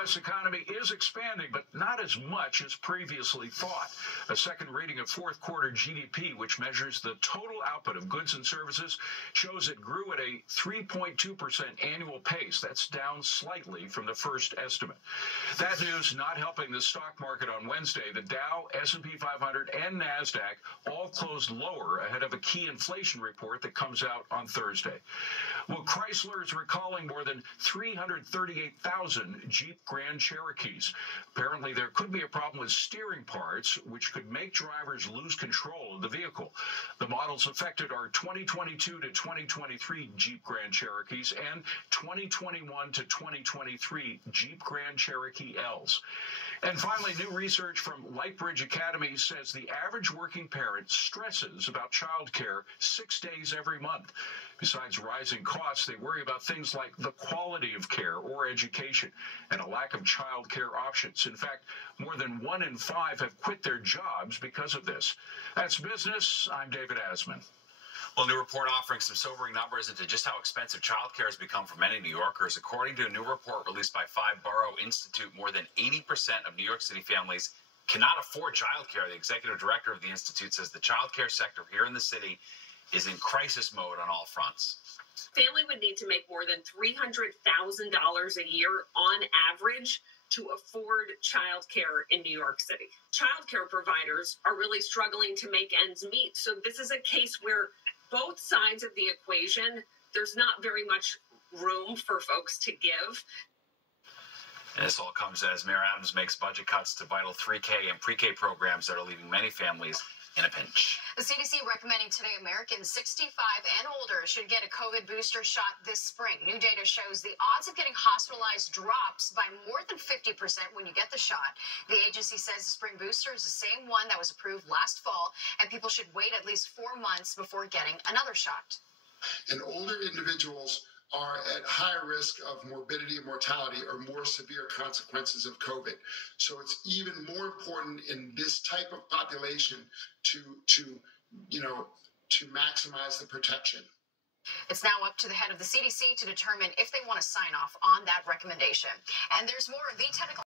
U.S. economy is expanding, but not as much as previously thought. A second reading of fourth quarter GDP, which measures the total output of goods and services, shows it grew at a 3.2% annual pace. That's down slightly from the first estimate. That news not helping the stock market on Wednesday. The Dow, S&P 500, and NASDAQ all closed lower ahead of a key inflation report that comes out on Thursday. Well, Chrysler is recalling more than 338,000 Jeep Grand Cherokees. Apparently, there could be a problem with steering parts, which could make drivers lose control of the vehicle. The models affected are 2022 to 2023 Jeep Grand Cherokees and 2021 to 2023 Jeep Grand Cherokee Ls. And finally, new research from Lightbridge Academy says the average working parent stresses about childcare 6 days every month. Besides rising costs, they worry about things like the quality of care or education and a lack of child care options. In fact, more than 1 in 5 have quit their jobs because of this. That's business. I'm David Asman. Well, a new report offering some sobering numbers into just how expensive childcare has become for many New Yorkers. According to a new report released by Five Borough Institute, more than 80% of New York City families cannot afford childcare. The executive director of the institute says the childcare sector here in the city is in crisis mode on all fronts. Family would need to make more than $300,000 a year on average to afford childcare in New York City. Childcare providers are really struggling to make ends meet. So this is a case where both sides of the equation, there's not very much room for folks to give. And this all comes as Mayor Adams makes budget cuts to vital 3K and pre-K programs that are leaving many families in a pinch. The CDC recommending today Americans 65 and older should get a COVID booster shot this spring. New data shows the odds of getting hospitalized drops by more than 50% when you get the shot. The agency says the spring booster is the same one that was approved last fall, and people should wait at least 4 months before getting another shot. And older individuals are at higher risk of morbidity and mortality or more severe consequences of COVID. So it's even more important in this type of population to maximize the protection. It's now up to the head of the CDC to determine if they want to sign off on that recommendation. And there's more of the technical